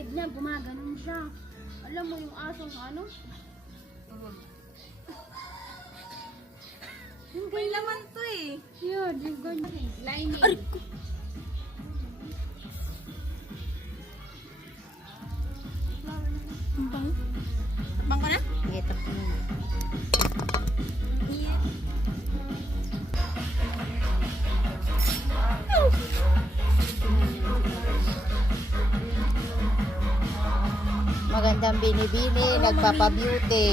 side niya, gumaganon siya. Alam mo yung asong ano? Yung May laman to eh. yun, yung ganyan. Lining. Aray ko. Bang? Bang ka na? Ito. Yeah. Magandang binibini, nagpapa-beauty.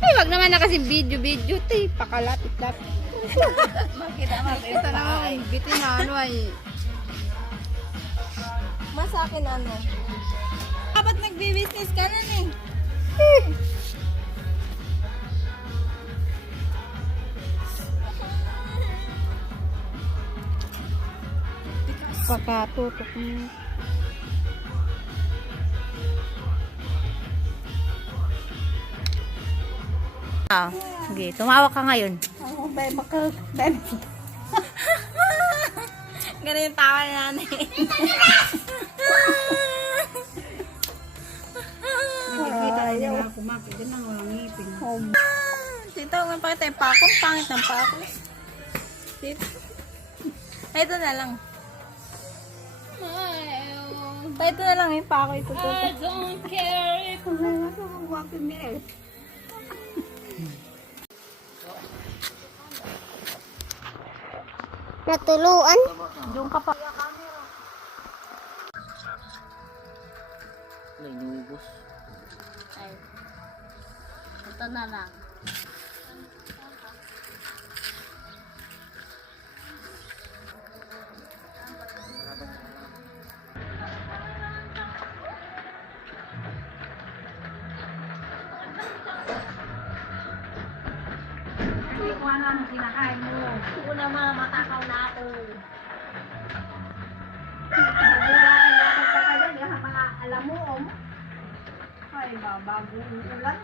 Ay, wag naman na kasi video-video, tay. Pakalapit-lapit. Makita natin. Ito na ako, bitin na ano ay. Mas sa akin ano? Dapat nagbi-business ka na eh. Pagkatutok mo. Ah, sige, tumawa ka ngayon. Ako, bebe ka. Bebe. Ganun yung tawa na nanay. Nakikita ko nila kumakit. Yan ang walang ngipin. Tito, may pakita yung pako. Pangit ng pako. Tito. Ito na lang. Ito na lang yung pako. Ito. I don't care if Natuluan? Doon ka pa. Nagubos. Ay. Ito na lang. Hindi ko ano ang kinakain mo. Oo na mga matakaw na ako. Nagulakan na ako sa kanya. Yung mga alam mo, Ay, bago ulan.